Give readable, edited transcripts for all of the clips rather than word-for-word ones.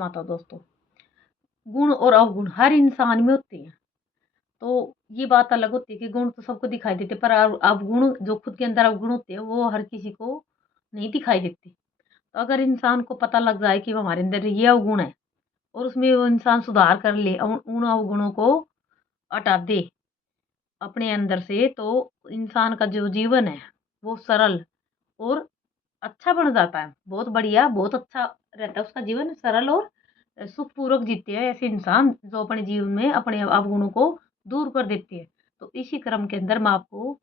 माता दोस्तों, गुण और अवगुण हर इंसान में होते हैं। तो ये बात अलग होती है कि गुण तो सबको दिखाई देते, पर अवगुण जो खुद के अंदर अवगुण होते हैं वो हर किसी को नहीं दिखाई देते। तो अगर इंसान को पता लग जाए कि वो हमारे अंदर ये अवगुण है और उसमें वो इंसान सुधार कर ले, उन अवगुणों को हटा दे अपने अंदर से, तो इंसान का जो जीवन है वो सरल और अच्छा बन जाता है। बहुत बढ़िया, बहुत अच्छा रहता है उसका जीवन, सरल और सुखपूर्वक जीते हैं ऐसे इंसान जो अपने जीवन में अपने अवगुणों को दूर कर देते हैं। तो इसी क्रम के अंदर मैं आपको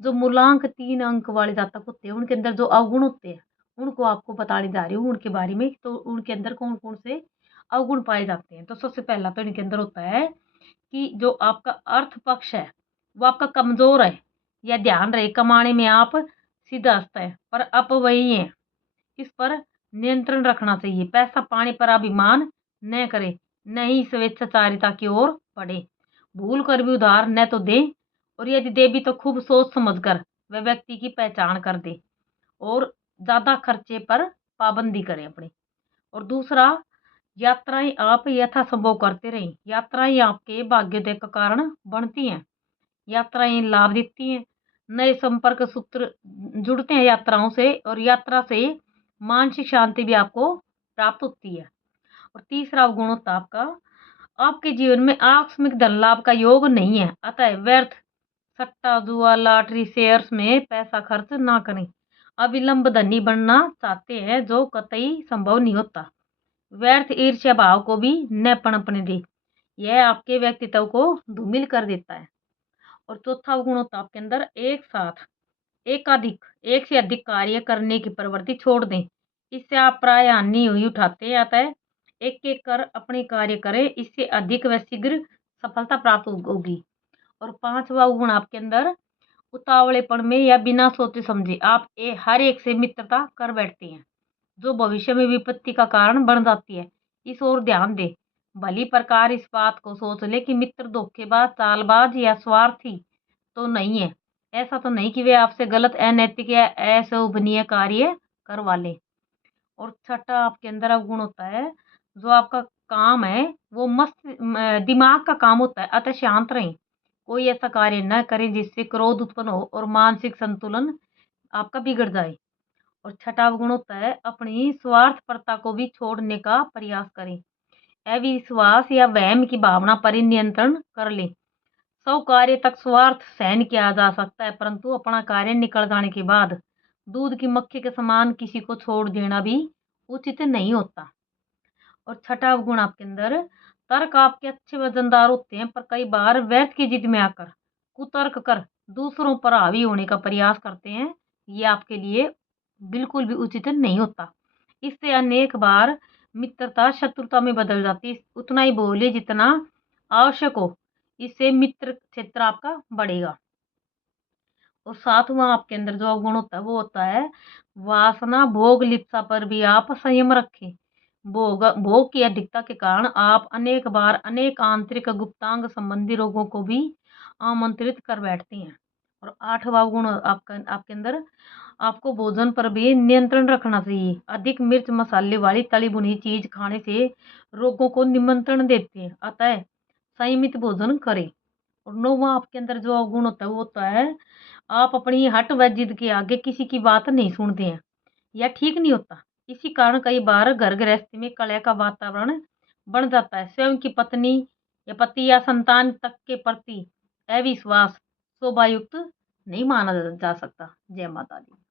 जो मूलांक 3 अंक वाले जातक होते हैं, उनके अंदर जो अवगुण होते हैं, उनको आपको बताने जा रही हूँ उनके बारे में। तो उनके अंदर कौन-कौन से अवगुण पाए जाते हैं। तो सबसे पहला तो इनके अंदर होता है कि जो आपका अर्थ पक्ष है, वो आपका कमज़ोर है। या ध्यान रहे, कमाने में आप सिद्धहस्त हैं, पर अपव्ययी हैं। इस पर नियंत्रण रखना चाहिए। पैसा पाने पर अभिमान न करें, न ही स्वेच्छाचारिता की ओर बढ़े। भूल कर भी उधार न तो दें, और यदि दे भी तो खूब सोच समझ कर वह व्यक्ति की पहचान कर दे, और ज़्यादा खर्चे पर पाबंदी करें अपनी। और दूसरा, यात्राएं आप यथासंभव करते रहें। यात्राएं आपके भाग्योदय का कारण बनती हैं। यात्राएं लाभ देती हैं, नए संपर्क सूत्र जुड़ते हैं यात्राओं से, और यात्रा से मानसिक शांति भी आपको प्राप्त होती है। और तीसरा गुण होता है आपका, आपके जीवन में आकस्मिक धन लाभ का योग नहीं है, अतः व्यर्थ सट्टा जुआ लॉटरी शेयर्स में पैसा खर्च ना करें। अविलंब धनी बनना चाहते हैं, जो कतई संभव नहीं होता। व्यर्थ ईर्ष्या भाव को भी न पनपने दे, यह आपके व्यक्तित्व को धूमिल कर देता है। और चौथा गुण होता है आपके अंदर, एक साथ एकाधिक एक से अधिक कार्य करने की प्रवृत्ति छोड़ दें। इससे आप प्राय हानि हुई उठाते आता है। एक एक कर अपने कार्य करें, इससे अधिक व शीघ्र सफलता प्राप्त होगी। और पांचवा गुण आपके अंदर, उतावलेपन में या बिना सोचे समझे आप हर एक से मित्रता कर बैठते हैं, जो भविष्य में विपत्ति का कारण बन जाती है। इस ओर ध्यान दे। भली प्रकार इस बात को सोच ले कि मित्र धोखेबाज, चालबाज या स्वार्थी तो नहीं है। ऐसा तो नहीं कि वे आपसे गलत, अनैतिक या अशोभनीय कार्य करवा लें। और छठा आपके अंदर अवगुण होता है, जो आपका काम है वो मस्त दिमाग का काम होता है, अतः शांत रहें। कोई ऐसा कार्य न करें जिससे क्रोध उत्पन्न हो और मानसिक संतुलन आपका बिगड़ जाए। और छठा अवगुण होता है, अपनी स्वार्थपरता को भी छोड़ने का प्रयास करें। अविश्वास या वहम की भावना पर ही नियंत्रण कर लें। सौ कार्य तक स्वार्थ सहन किया जा सकता है, परंतु अपना कार्य निकल जाने के बाद दूध की मक्खी के समान किसी को छोड़ देना भी उचित नहीं होता। और छठा अवगुण आपके अंदर, तर्क आपके अच्छे वजनदार होते हैं, पर कई बार व्यर्थ की जिद में आकर कुतर्क कर दूसरों पर हावी होने का प्रयास करते हैं। ये आपके लिए बिल्कुल भी उचित नहीं होता। इससे अनेक बार मित्रता शत्रुता में बदल जाती है। उतना ही बोले जितना आवश्यक हो, इससे मित्र क्षेत्र आपका बढ़ेगा। और सातवां आपके अंदर जो अवगुण होता है वो होता है, वासना भोग लिप्सा पर भी आप संयम रखें। भोग की अधिकता के कारण आप अनेक बार अनेक आंतरिक गुप्तांग संबंधी रोगों को भी आमंत्रित कर बैठते हैं। और आठवां गुण आपका आपके अंदर, आपको भोजन पर भी नियंत्रण रखना चाहिए। अधिक मिर्च मसाले वाली तली भुनी चीज खाने से रोगों को निमंत्रण देते हैं, अतः संयमित भोजन करें। और नौवां आपके अंदर जो अवगुण होता है वो होता है, आप अपनी हट व जिद के आगे किसी की बात नहीं सुनते हैं। यह ठीक नहीं होता। इसी कारण कई बार घर गृहस्थी में कलह का वातावरण बन जाता है। स्वयं की पत्नी या पति या संतान तक के प्रति अविश्वास शोभायुक्त नहीं माना जा सकता। जय माता दी।